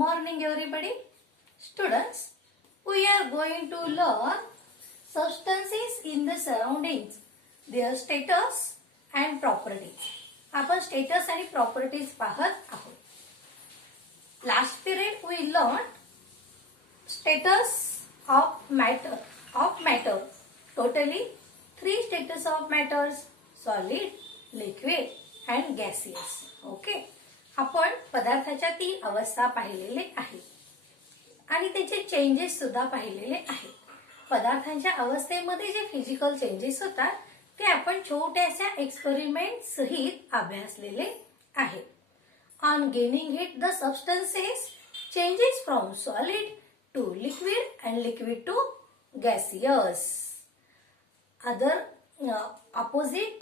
morning everybody. Students, we are going to learn substances in the surroundings, their status and properties. आपण status आणि properties पाहत आहोत. Last period we learned status of matter. Totally 3 status of matters: solid, liquid and gaseous. Okay. आपण पदार्थाच्या 3 अवस्था पाहिलेले आहेत आणि त्याचे चेंजेस सुद्धा पाहिलेले आहेत. पदार्थांच्या अवस्थेमध्ये जे फिजिकल चेंजेस होतात ते आपण छोट्याशा एक्सपेरिमेंट सहित अभ्यासलेले आहेत. On gaining heat the substances changes from solid to liquid and liquid to gaseous. Other opposite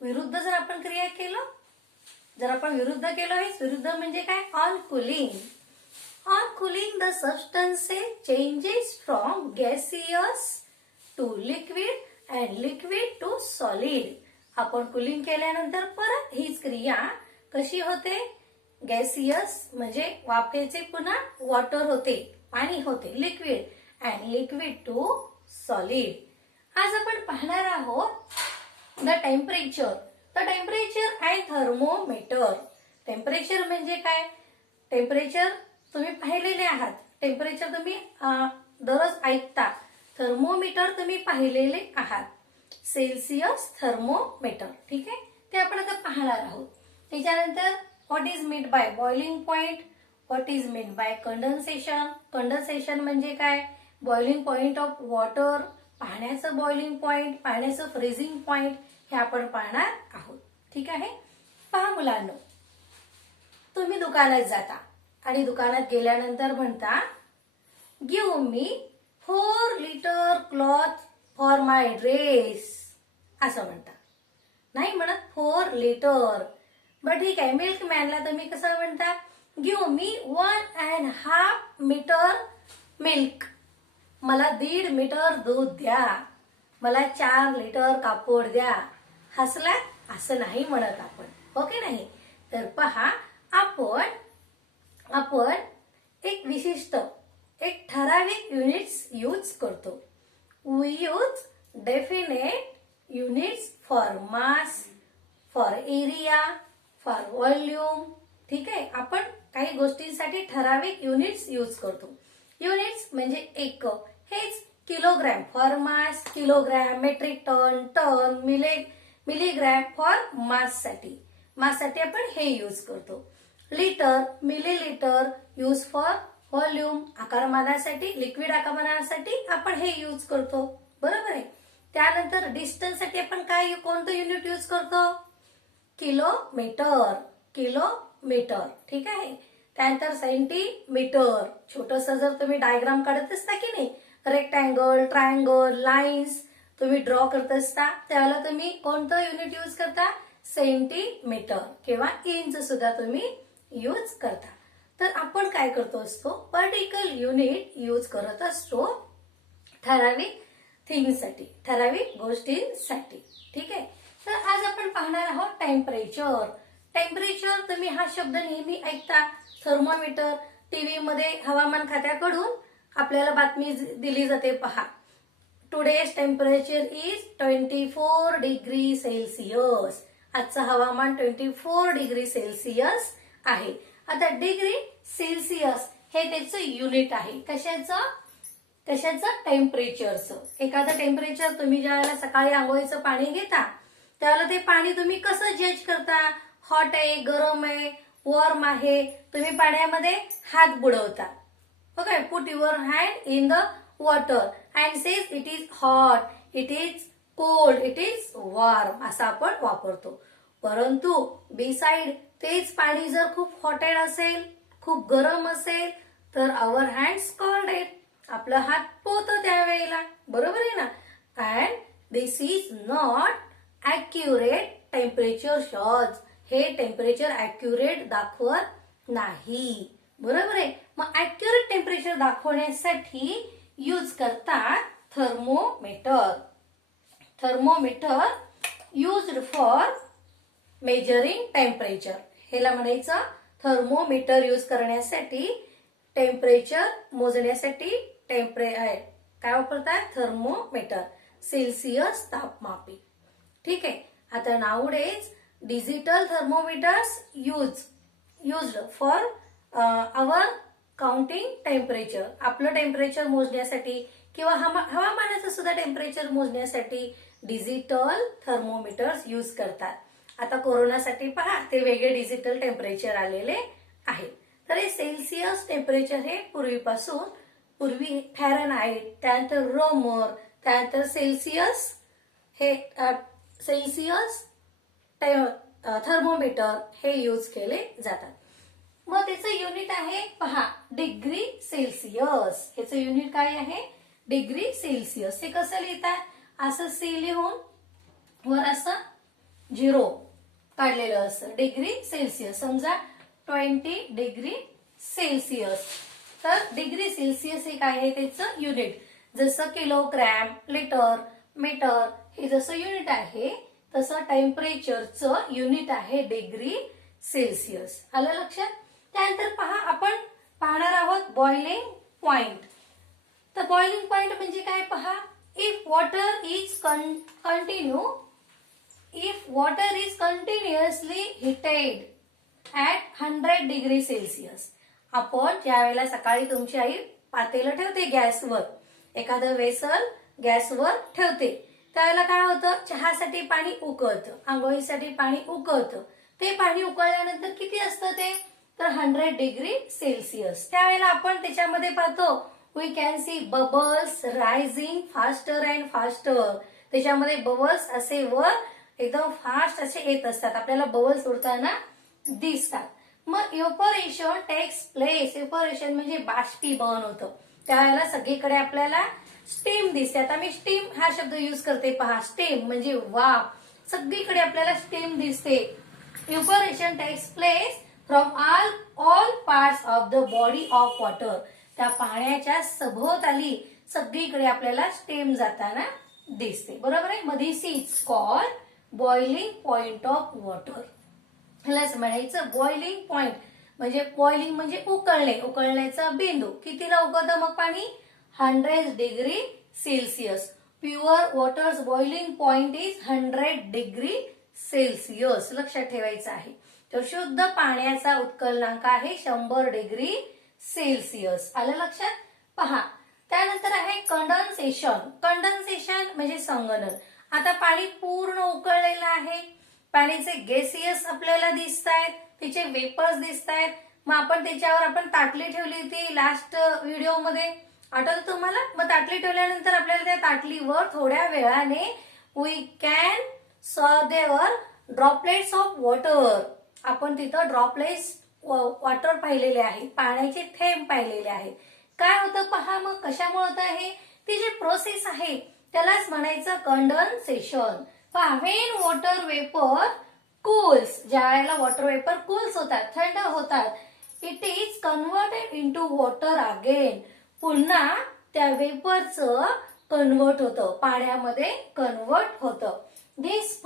विरुद्ध जर आपण क्रिया केलं, जर आपण विरुद्ध केलं, हे विरुद्ध म्हणजे काय? On cooling the substances changes from gaseous to liquid and liquid to solid. आपण कूलिंग केल्यानंतर परत हीच क्रिया कशी होते? गॅसियस म्हणजे वाफेचे पुन्हा वॉटर होते, पाणी होते, liquid and liquid to solid. आज आपण पाहणार आहोत the temperature and thermometer. Temperature म्हणजे काय? टेम्परेचर तुम्ही पाहिलेले आहात, टेम्परेचर तुम्ही दररोज ऐकता. थर्मोमीटर तुम्ही पाहिलेले आहात, सेल्सिअस थर्मोमीटर. ठीक आहे, ते आपण आता पाहणार आहोत. त्याच्यानंतर what is mean by boiling point, what is mean by condensation म्हणजे काय? बॉइलिंग पॉइंट ऑफ वॉटर, पाण्याचं बॉइलिंग पॉइंट, पाण्याचं फ्रीजिंग पॉइंट हे आपण पाहणार आहोत. ठीक आहे. पहा मुलांनो, तुम्ही दुकानात जाता आणि दुकानात गेल्यानंतर म्हणता give me 4 litre cloth for my dress, असं म्हणता. नाही म्हणत 4 लिटर. बट ठीक आहे, मिल्क मॅनला तुम्ही कसं म्हणता? गिव्ह मी 1.5 मीटर मिल्क, मला 1.5 मीटर दूध द्या, मला 4 लिटर कापड द्या. हसला? असं नाही म्हणत आपण, हो की नाही? तर पहा, आपण एक विशिष्ट, एक ठराविक युनिट्स यूज करतो. We use definite units for mass, for area, for volume. ठीक आहे, आपण काही गोष्टींसाठी ठराविक युनिट्स यूज करतो. युनिट्स म्हणजे एकक, हेच kilogram for mass, kilogram, metric ton, ton, milligram for माससाठी आपण हे यूज करतो. Litre, millilitre use for volume, आकारमानासाठी, लिक्विड आकारमानासाठी आपण हे यूज करतो. बरोबर आहे. त्यानंतर डिस्टन्ससाठी आपण काय, कोणतं युनिट यूज करतो? किलोमीटर. ठीक आहे. त्यानंतर सेंटीमीटर. छोटस जर तुम्ही डायग्राम काढत असता की नाही, रेक्टँगल, ट्रायंगल, लाईन्स तुम्ही ड्रॉ करत असता, त्यावेळेला तुम्ही कोणतं युनिट यूज करता? सेंटीमीटर किंवा इंच सुद्धा तुम्ही यूज करता. तर आपण काय करतो असतो? पर्टिक्युलर युनिट यूज करत असतो ठराविक थिंगसाठी, ठराविक गोष्टींसाठी. ठीक आहे. तर आज आपण पाहणार आहोत टेम्परेचर. तुम्ही हा शब्द नेहमी ऐकता. थर्मोमीटर, टीव्ही मध्ये हवामान खात्याकडून आपल्याला बातमी दिली जाते. पहा, today's temperature is 24 degree Celsius. आजचं हवामान 24 डिग्री सेल्सिअस आहे. आता डिग्री सेल्सिअस हे त्याचं युनिट आहे. कशाचं? टेम्परेचरचं. एखादं टेम्परेचर तुम्ही ज्यावेळेला सकाळी आंघोळीचं पाणी घेता त्यावेळेला ते पाणी तुम्ही कसं जज करता? हॉट आहे, गरम आहे, वॉर्म आहे. तुम्ही पाण्यामध्ये हात बुडवता. Okay, put your hand in the water and says it is hot, it is cold, it is warm, असं आपण वापरतो. परंतु बिसाइड तेच पाणी जर खूप हॉटेड असेल, खूप गरम असेल, तर आवर हँड्स कोल्डेड, आपला हात पोहतो त्यावेळेला. बरोबर आहे ना? And this is not accurate temperature shows. हे टेम्परेचर ॲक्युरेट दाखवत नाही. बरोबर आहे. मग ॲक्युरेट टेम्परेचर दाखवण्यासाठी यूज करतात thermometer. Used for measuring temperature. ह्याला म्हणायचं थर्मोमीटर यूज करण्यासाठी टेम्परेचर मोजण्यासाठी काय वापरतात? थर्मोमीटर, सेल्सिअस तापमापी. ठीक आहे. आता nowadays digital thermometers used for our counting temperature. आपलं टेम्परेचर मोजण्यासाठी किंवा हवामानाचं सुद्धा टेम्परेचर मोजण्यासाठी डिजिटल थर्मोमीटर्स यूज करतात. आता कोरोनासाठी पहा ते वेगळे डिजिटल टेम्परेचर आलेले आहे. तर हे सेल्सिअस टेम्परेचर हे पूर्वी फॅरनहाइट, त्यानंतर रोमर, त्यानंतर सेल्सिअस हे सेल्सिअस थर्मोमीटर हे यूज केले जातात. मग त्याचं युनिट आहे पहा डिग्री सेल्सिअस. ह्याचं युनिट काय आहे? Degree Celsius. हे कसं लिहितात? असं सी लिहून वर असं 0 काढलेलं असतं. डिग्री सेल्सिअस समजा 20 डिग्री सेल्सिअस. तर डिग्री सेल्सिअस हे काय आहे त्याचं युनिट. जसं किलोग्रॅम, लिटर, मीटर हे जसं युनिट आहे तसं टेम्परेचरचं युनिट आहे डिग्री सेल्सिअस. आलं लक्षात? त्यानंतर पहा आपण पाहणार आहोत बॉइलिंग पॉइंट. तर बॉइलिंग पॉइंट म्हणजे काय पहा. If water is continuously heated at 100 degree Celsius. आपण ज्यावेळेला सकाळी तुमची आई पातेलं ठेवते गॅसवर, एखादं वेसल गॅसवर ठेवते, त्यावेळेला काय होतं? चहासाठी पाणी उकळतं, आंघोळीसाठी पाणी उकळतं. ते पाणी उकळल्यानंतर किती असतं ते? तर 100 डिग्री सेल्सिअस. त्यावेळेला आपण त्याच्यामध्ये पाहतो we can see bubbles rising faster and faster. त्याच्यामध्ये बबल्स असे वर एकदम फास्ट असे येत असतात, आपल्याला बबल्स उडताना दिसतात. मग इव्हपोरेशन टेक्स प्लेस. इव्हपोरेशन म्हणजे बाष्पीभवन होतं. त्यावेळेला सगळीकडे आपल्याला स्टीम दिसते. आता मी स्टीम हा शब्द यूज करते पहा. स्टीम म्हणजे वाफ. सगळीकडे आपल्याला स्टीम दिसते. Evaporation takes place from all parts of the body of water. त्या पाण्याच्या सभोवताली सगळीकडे आपल्याला स्टीम जाताना दिसते. बरोबर आहे. मग this is called boiling point of water. ह्यालाच म्हणायचं बॉइलिंग पॉइंट. म्हणजे बॉइलिंग म्हणजे उकळणे, उकळण्याचा बिंदू. कितीला उकळतं मग पाणी? 100 degree Celsius. Pure waters boiling point is 100 degree Celsius. लक्षात ठेवायचं आहे. तर शुद्ध पाण्याचा उत्कलनांक आहे 100 डिग्री सेल्सिअस. आलं लक्षात? पहा. त्यानंतर आहे कंडन्सेशन. कंडन्सेशन म्हणजे संगणन. आता पाणी पूर्ण उकळलेलं आहे, पाण्याचे गॅसियस आपल्याला दिसत आहेत, तिचे वेपर्स दिसत आहेत. मग आपण त्याच्यावर ताटली ठेवली होती लास्ट व्हिडिओमध्ये, आठवतं तुम्हाला? मग ताटली ठेवल्यानंतर आपल्याला त्या ताटलीवर थोड्या वेळाने वी कॅन सॉ देअर ड्रॉपलेट्स ऑफ वॉटर. आपण तिथं ड्रॉपलेट्स वॉटर पाहिलेले आहे, पाण्याचे थेंब पाहिलेले आहेत. काय होतं पहा. मग कशामुळे होतं हे? ती जी प्रोसेस आहे त्यालाच म्हणायचं कंडन्सेशन. पहा. When water vapour cools. ज्या वेळेला वॉटर वेपर कूल्स होतात, थंड होतात, it is converted into water again. पुन्हा त्या वेपरचं कन्वर्ट होतं, पाण्यामध्ये कन्वर्ट होतं. दिस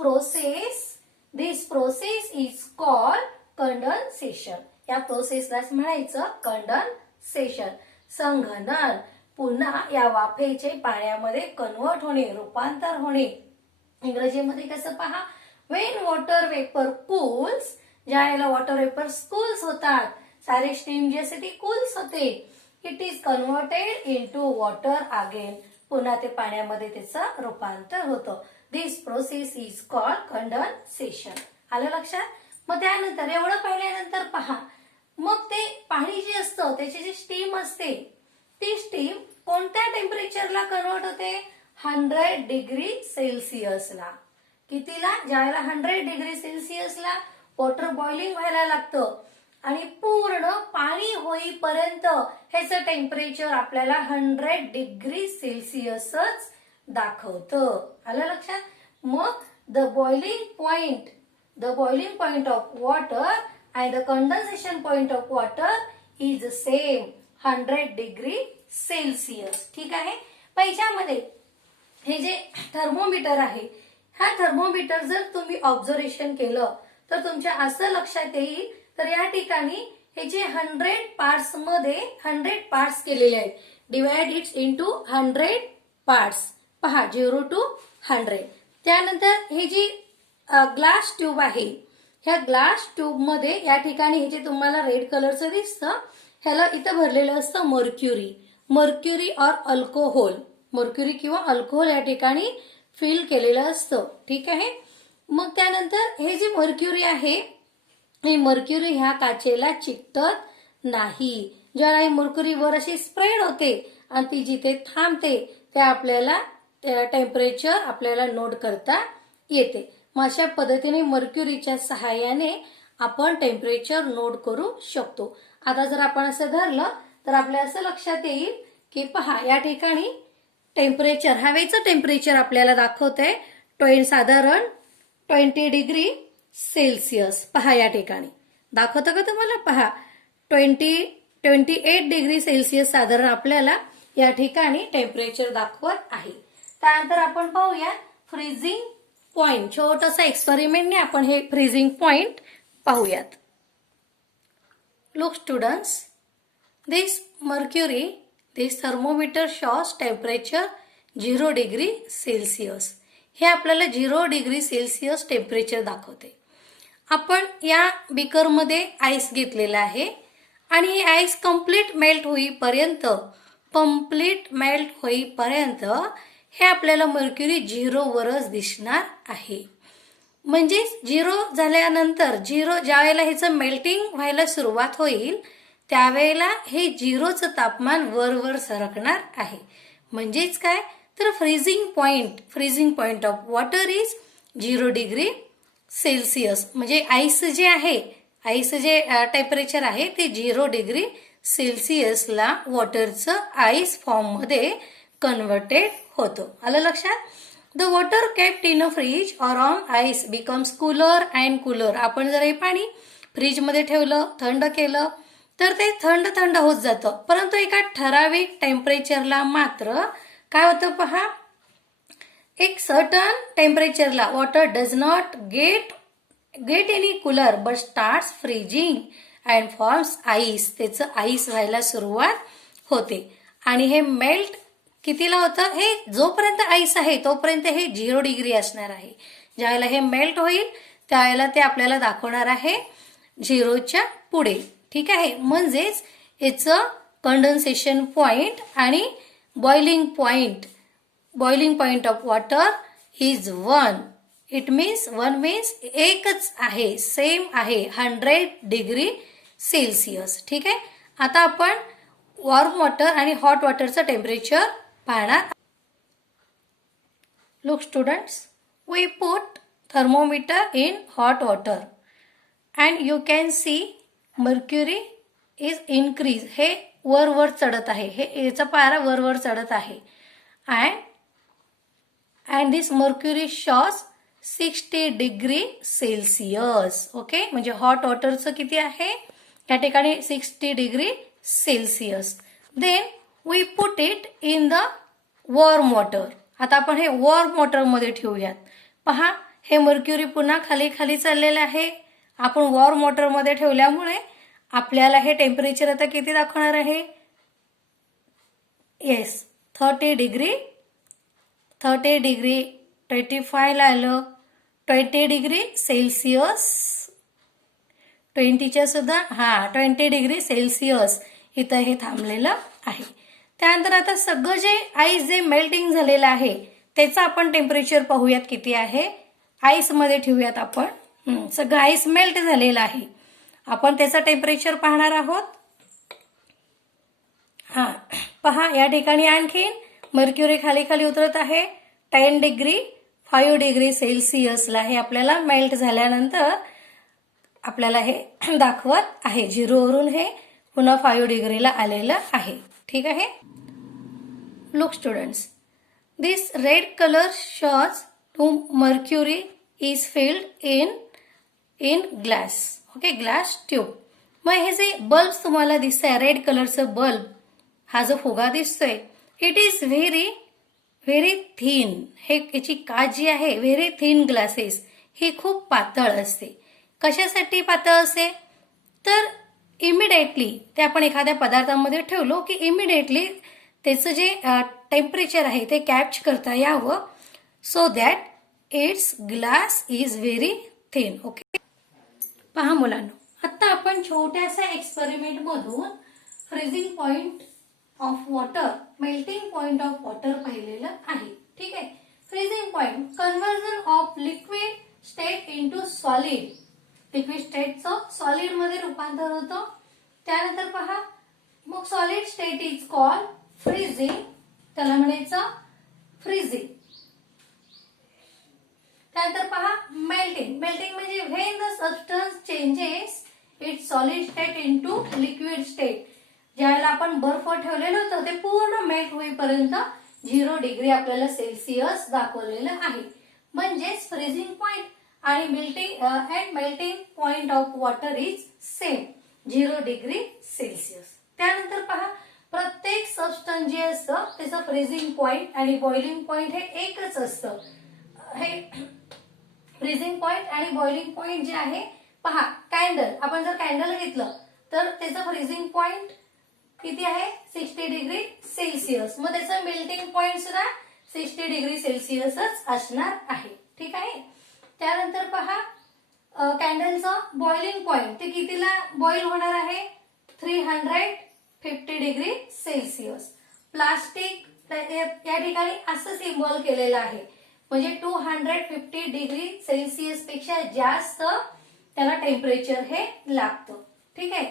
प्रोसेस इज कॉल्ड कंडन्सेशन. या प्रोसेसलाच म्हणायचं कंडन्सेशन. संघनन. पुन्हा या वाफेचे पाण्यामध्ये कन्वर्ट होणे, रूपांतर होणे. इंग्रजीमध्ये कसं पहा. Wien water vapour cools. ज्या वेळेला वॉटर वेपर कूल्स होतात, सारे स्टीम जे असते ती कूल्स होते, it is converted into water again. पुन्हा ते पाण्यामध्ये त्याचं रूपांतर होतं. दिस प्रोसेस इज कॉल्ड कंडन्सेशन. आलं लक्षात? मग त्यानंतर एवढं पाहिल्यानंतर पहा. मग ते पाणी जे असतं त्याची जी स्टीम असते, ती स्टीम कोणत्या टेम्परेचरला कन्वर्ट होते? 100 डिग्री सेल्सिअसला. कितीला? ज्यावेळेला 100 डिग्री सेल्सिअसला वॉटर बॉइलिंग व्हायला लागतं आणि पूर्ण पाणी होईपर्यंत ह्याचं टेम्परेचर आपल्याला 100 डिग्री सेल्सिअसच दाखवतं. आलं लक्षात? मग the boiling point of water and the condensation point of water is the same 100 degree Celsius. ठीक आहे. पहिल्यामध्ये हे जे थर्मोमीटर आहे, हा थर्मोमीटर जर तुम्ही ऑब्झर्वेशन केलं तर तुमच्या असं लक्षात येईल तर या ठिकाणी हे जे 100 पार्ट्स मध्ये 100 पार्ट्स केलेले आहेत. Divide it's into 100 parts. पहा 0 to 100. त्यानंतर हे जी ग्लास ट्यूब आहे, ह्या ग्लास ट्यूब मध्ये या ठिकाणी हे जे तुम्हाला रेड कलरचं दिसतं, ह्याला इथं भरलेलं असतं मर्क्युरी और अल्कोहोल. मर्क्युरी किंवा अल्कोहोल या ठिकाणी फिल केलेलं असतं. ठीक आहे. मग त्यानंतर हे जे मर्क्युरी आहे, ही मर्क्युरी ह्या काचेला चिकटत नाही. ज्यावेळेला ही मर्क्युरी वर अशी स्प्रेड होते आणि ती जिथे थांबते ते आपल्याला टेम्परेचर आपल्याला नोट करता येते. मग अशा पद्धतीने मर्क्युरीच्या सहाय्याने आपण टेम्परेचर नोट करू शकतो. आता जर आपण असं धरलं तर आपल्या असं लक्षात येईल की पहा या ठिकाणी टेम्परेचर, हवेचं टेम्परेचर आपल्याला दाखवतंय साधारण 20 डिग्री सेल्सिअस. पहा या ठिकाणी दाखवतं का तुम्हाला? पहा 28 डिग्री सेल्सिअस साधारण आपल्याला या ठिकाणी टेम्परेचर दाखवत आहे. त्यानंतर आपण पाहूया फ्रीजिंग पॉइंट. छोटासा एक्सपेरिमेंटने आपण हे फ्रीजिंग पॉइंट पाहूयात. Look students, this thermometer shows temperature 0 degree Celsius. हे आपल्याला 0 डिग्री सेल्सिअस टेम्परेचर दाखवते. आपण या बीकरमध्ये आईस घेतलेला आहे आणि ही आईस कंप्लीट मेल्ट होईपर्यंत हे आपल्याला मर्क्युरी 0 वरच दिसणार आहे. म्हणजे 0 झाल्यानंतर ज्या वेळेला ह्याचं मेल्टिंग व्हायला सुरुवात होईल त्यावेळेला हे 0चं तापमान वर सरकणार आहे. म्हणजेच काय तर freezing point of water is 0 degree Celsius. म्हणजे आईस जे टेम्परेचर आहे ते 0 डिग्री सेल्सिअसला वॉटरचं आईस फॉर्म मध्ये कन्व्हर्टेड होतं. आलं लक्षात? The water kept in a fridge or on ice becomes cooler and cooler. आपण जर हे पाणी फ्रीज मध्ये ठेवलं, थंड केलं तर ते थंड होत जातं. परंतु एका ठराविक टेम्परेचरला मात्र काय होतं पहा, एक सर्टन टेम्परेचरला water does not get any cooler but starts freezing and forms ice. त्याचं आईस व्हायला सुरुवात होते आणि हे मेल्ट कितीला होतं? हे जोपर्यंत आईस आहे तोपर्यंत हे 0 डिग्री असणार आहे. ज्यावेळेला हे मेल्ट होईल त्यावेळेला ते आपल्याला दाखवणार आहे 0च्या पुढे. ठीक आहे. म्हणजेच याचं कंडेन्सेशन पॉइंट आणि boiling point of water is 1. It means 1 means एकच आहे, सेम आहे 100 डिग्री सेल्सिअस. ठीक आहे. आता आपण वॉर्म वॉटर आणि हॉट वॉटरचं टेम्परेचर पाहणार. Look students, we put thermometer in hot water and you can see mercury is increase. हे वर चढत आहे, हे याचा पारा वर चढत आहे and this mercury shows 60 degree Celsius. Okay. म्हणजे हॉट वॉटरचं किती आहे या ठिकाणी 60 degree Celsius. Then we put it in the warm water. आता आपण हे वॉर्म वॉटर मध्ये ठेवूयात. पहा हे मर्क्युरी पुन्हा खाली चाललेलं आहे. आपण वॉर्म वॉटर मध्ये ठेवल्यामुळे आपल्याला हे टेम्परेचर आता किती दाखवणार आहे? येस 30 डिग्री 25 ला आलं. 20 डिग्री सेल्सिअस 20च्या सुद्धा 20 डिग्री सेल्सिअस इथं हे थांबलेलं आहे. त्यानंतर आता सगळं जे आईस जे मेल्टिंग झालेलं आहे त्याचं आपण टेम्परेचर पाहूयात किती आहे. आईस मध्ये ठेवूयात आपण. सगळं आईस मेल्ट झालेलं आहे. आपण त्याचं टेम्परेचर पाहणार आहोत. पहा या ठिकाणी आणखीन मर्क्युरी खाली उतरत आहे. 10 डिग्री 5 डिग्री सेल्सिअसला हे आपल्याला मेल्ट झाल्यानंतर आपल्याला हे दाखवत आहे. 0 वरून हे पुन्हा 5 डिग्रीला आलेलं आहे. ठीक आहे. Look students, this red color shows to mercury is filled in glass. Okay, glass tube. मग हे जे बल्ब तुम्हाला दिसतंय रेड कलरचं बल्ब, हा जो फुगा दिसतोय इट इज व्हेरी थिन. हे याची काच जी आहे व्हेरी थिन ग्लासेस ही खूप पातळ असते. कशासाठी पातळ असते तर इमिडिएटली ते आपण एखाद्या पदार्थामध्ये ठेवलो की इमिडिएटली त्याचं जे टेम्परेचर आहे ते कॅच करता यावं, so that its glass is very thin. Okay, पहा मुलांनो, आता आपण छोट्याशा एक्सपेरिमेंट मधून freezing point of water, melting point of water पाहिलेलं आहे. ठीक आहे. Freezing point, conversion of liquid state into solid. Liquid स्टेटचं सॉलिड मध्ये रूपांतर होतं. त्यानंतर पहा, मग solid state is called freezing, त्याला म्हणायचं फ्रीजिंग. त्यानंतर पहा मेल्टिंग. मेल्टिंग म्हणजे when the substance changes its solid state into liquid state. ज्यावेळेला आपण बर्फ ठेवलेलं होतं ते पूर्ण मेल्ट होईपर्यंत 0 डिग्री आपल्याला सेल्सिअस दाखवलेलं आहे. म्हणजेच फ्रीजिंग पॉइंट आणि melting point of water is same, 0 degree Celsius. त्यानंतर पहा, प्रत्येक सबस्टन्स जे असतं त्याचं फ्रीजिंग पॉइंट आणि बॉइलिंग पॉइंट हे एकच असतं. हे फ्रीजिंग पॉइंट आणि बॉइलिंग पॉइंट जे आहे, पहा कॅन्डल, आपण जर कॅन्डल घेतलं तर त्याचं फ्रीजिंग पॉइंट किती आहे, 60 डिग्री सेल्सिअस. मग त्याचं मेल्टिंग पॉइंट सुद्धा 60 डिग्री सेल्सिअसच असणार आहे. ठीक आहे. त्यानंतर पहा, कॅन्डलचं बॉइलिंग पॉइंट ते कितीला बॉइल होणार आहे, 350 डिग्री सेल्सिअस. प्लास्टिक या ठिकाणी असं सिम्बॉल केलेलं आहे, म्हणजे 250 डिग्री सेल्सिअस पेक्षा जास्त त्याला टेम्परेचर हे लागतं. ठीक आहे.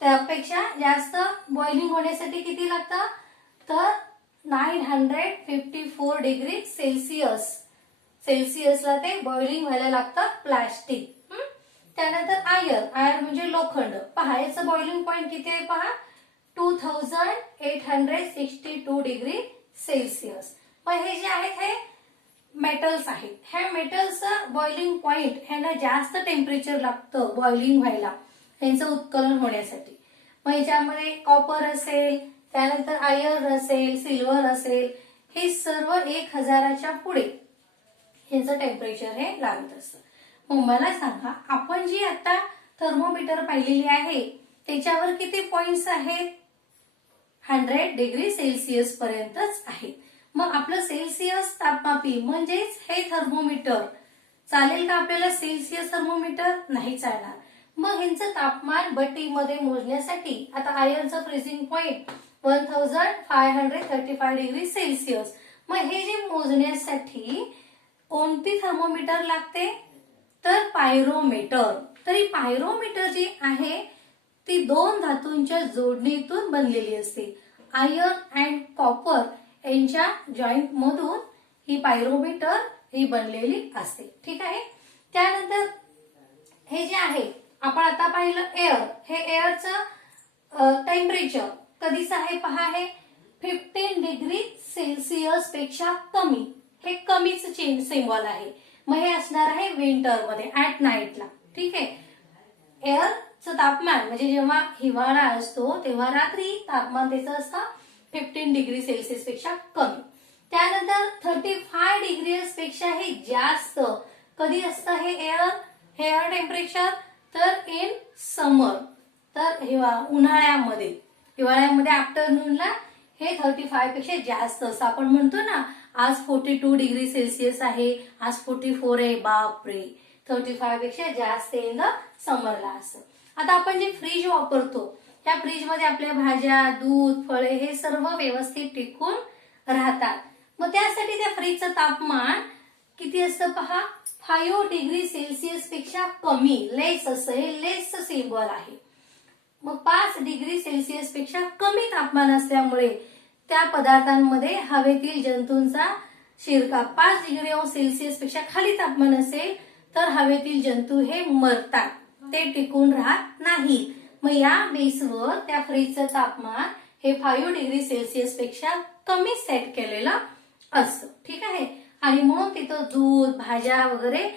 त्यापेक्षा जास्त बॉइलिंग होण्यासाठी किती लागतं, तर 954 डिग्री सेल्सिअस. सेल्सिअसला ते बॉइलिंग व्हायला लागतं प्लास्टिक. त्यानंतर आयर म्हणजे लोखंड. पहा, याचं बॉइलिंग पॉइंट किती आहे, पहा 2862 डिग्री सेल्सिअस. मग हे जे आहेत हे मेटल्स आहेत. ह्या मेटल्सचं बॉइलिंग पॉइंट ह्यांना जास्त टेम्परेचर लागतं बॉइलिंग व्हायला, यांचं उत्कलन होण्यासाठी. मग याच्यामध्ये कॉपर असेल, त्यानंतर आयर्न असेल, सिल्वर असेल, हे सर्व 1000च्या पुढे यांचं टेम्परेचर हे लागत असतं. मग मला सांगा, आपण जी आता थर्मोमीटर पाहिलेली आहे त्याच्यावर किती पॉइंट्स आहेत, 100 डिग्री सेल्सिअस पर्यंतच आहेत. मग आपलं सेल्सिअस तापमापी म्हणजेच हे थर्मोमीटर चालेल का आपल्याला, सेल्सिअस थर्मोमीटर नाही चालणार. मग यांचं तापमान बटीमध्ये मोजण्यासाठी आता आयर्नचं फ्रीजिंग पॉइंट 1535 डिग्री सेल्सिअस. मग हे जे मोजण्यासाठी कोणती थर्मोमीटर लागते, तर पायरोमीटर. तरी पायरोमीटर जी आहे ती 2 धातूंच्या जोडणीतून बनलेली असते. आयर्न अँड कॉपर यांच्या जॉईंट मधून ही पायरोमीटर ही बनलेली असते. ठीक आहे. त्यानंतर हे जे आहे आपण आता पाहिलं एअर, हे एअरचं टेम्परेचर कधीच आहे, पहा हे 15 डिग्री सेल्सिअस पेक्षा कमी, हे कमीच चेंज सिम्बॉल आहे. मग हे असणार आहे विंटर मध्ये, ऍट नाईटला. ठीक आहे. एअरचं तापमान म्हणजे जेव्हा हिवाळा असतो तेव्हा रात्री तापमान त्याचं असतं 15 डिग्री सेल्सिअस पेक्षा कमी. त्यानंतर 35 डिग्री पेक्षा हे जास्त कधी असतं हे एअर टेम्परेचर, तर इन समर, तर उन्हाळ्यामध्ये आफ्टरनूनला हे 35 पेक्षा जास्त असं आपण म्हणतो ना, आज 42 डिग्री सेल्सिअस आहे, आज 44 आहे, बापरे, 35 पेक्षा जास्त इन द समरला असं. आता आपण जे फ्रीज वापरतो त्या फ्रीज मध्ये आपल्या भाज्या, दूध, फळे हे सर्व व्यवस्थित टिकून राहतात. मग त्यासाठी त्या फ्रीजचं तापमान किती असतं, पहा 5 डिग्री सेल्सिअस पेक्षा कमी, लेस असं, हे लेसचं सिम्बॉल आहे. मग 5 डिग्री सेल्सिअस पेक्षा कमी तापमान असल्यामुळे त्या पदार्थांमध्ये हवेतील जंतूंचा शिरकाव, 5 डिग्री सेल्सिअस पेक्षा खाली तापमान असेल तर हवेतील जंतू हे मरतात, ते टिकून राहत नाही. मग या बेसवर त्या फ्रीजचं तापमान हे 5 डिग्री सेल्सिअस पेक्षा कमी सेट केलेलं असतं. ठीक आहे. आणि म्हणून तिथं दूध, भाज्या वगैरे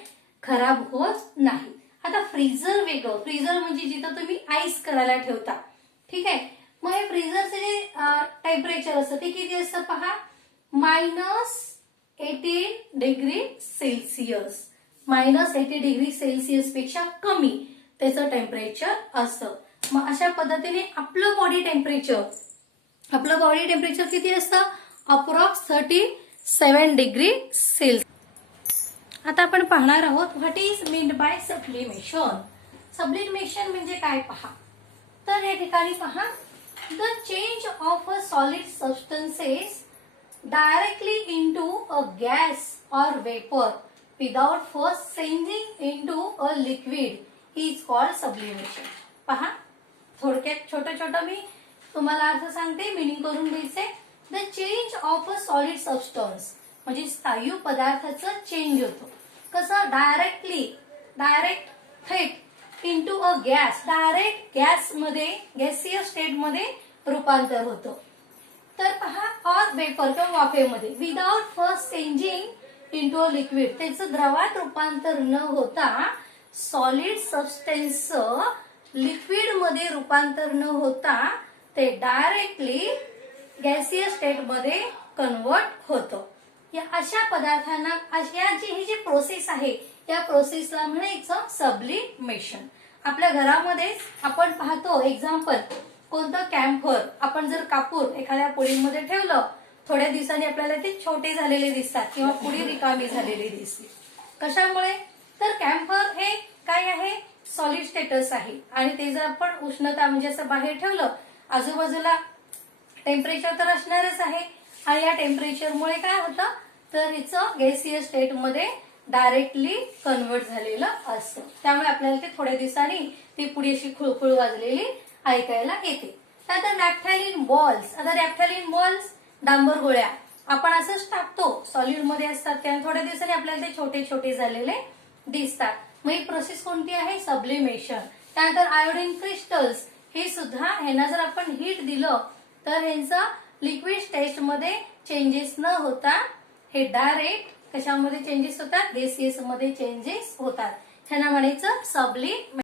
खराब होत नाही. आता फ्रीजर वेगळं, फ्रीजर म्हणजे जिथं तुम्ही आईस करायला ठेवता. ठीक आहे. मग हे फ्रीजरचं जे टेम्परेचर असतं ते किती असतं, पहा -18 डिग्री सेल्सिअस, -80 डिग्री सेल्सिअस पेक्षा कमी त्याचं टेम्परेचर असतं. मग अशा पद्धतीने आपलं बॉडी टेम्परेचर किती असतं? Approx 37 degree Celsius. आता आपण पाहणार आहोत what is meant by sublimation. Sublimation म्हणजे काय पहा. तर या ठिकाणी पहा, the change of a solid substances directly into a gas or vapour without first changing into a liquid is called sublimation. पहा, थोडक्यात छोटं मी तुम्हाला अर्थ सांगते, मिनिंग करून घ्यायचे. The change of a solid substance म्हणजे स्थायू पदार्थाचं चेंज होतं. कसं? डायरेक्ट थेट into a gas, direct gaseous state मध्ये रूपांतर होतं. तर पहा, और वेपर किंवा वाफेमध्ये without first changing into a liquid, त्याचं द्रवात रूपांतर न होता सॉलिड सबस्टन्सचं लिक्विड मध्ये रूपांतर न होता ते डायरेक्टली गॅसियस स्टेट मध्ये कन्वर्ट होतं. या अशा पदार्थांना ही जी प्रोसेस आहे या प्रोसेसला म्हणायचं सब्लिमेशन. आपल्या घरामध्येच आपण पाहतो एक्झाम्पल, कोणतं कॅम्फर आपण जर कापूर एखाद्या पुडीमध्ये ठेवलं, थोड्या दिवसांनी आपल्याला ते छोटे झालेले दिसतात किंवा पुडी रिकामी झालेली दिसते. कशामुळे? तर कॅम्फर हे काय आहे? सॉलिड स्टेटस आहे आणि ते जर आपण उष्णता म्हणजे असं बाहेर ठेवलं, आजूबाजूला टेम्परेचर तर असणारच आहे आणि या टेम्परेचरमुळे काय होतं, तर हिचं गॅसियस स्टेट मध्ये डायरेक्टली कन्वर्ट झालेलं असतं. त्यामुळे आपल्याला ते थोड्या दिवसांनी ती पुडी अशी खुळखुळ वाजलेली ऐकायला येते. त्यानंतर नॅफ्थॅलिन बॉल्स. आता नॅफ्थॅलिन बॉल्स, डांबर गोळ्या आपण असंच टाकतो, सॉलिड मध्ये असतात, त्या थोड्या दिवसांनी आपल्याला ते छोटे छोटे झालेले दिसतात. मग ही प्रोसेस कोणती आहे? सब्लिमेशन. त्यानंतर आयोडीन क्रिस्टल्स, हे सुद्धा ह्यांना जर आपण हीट दिलं तर ह्यांचं लिक्विड स्टेट मध्ये चेंजेस न होता हे डायरेक्ट कशामध्ये चेंजेस होतात? गॅसियस मध्ये चेंजेस होतात. ह्यांना म्हणायचं सब्लिमेशन.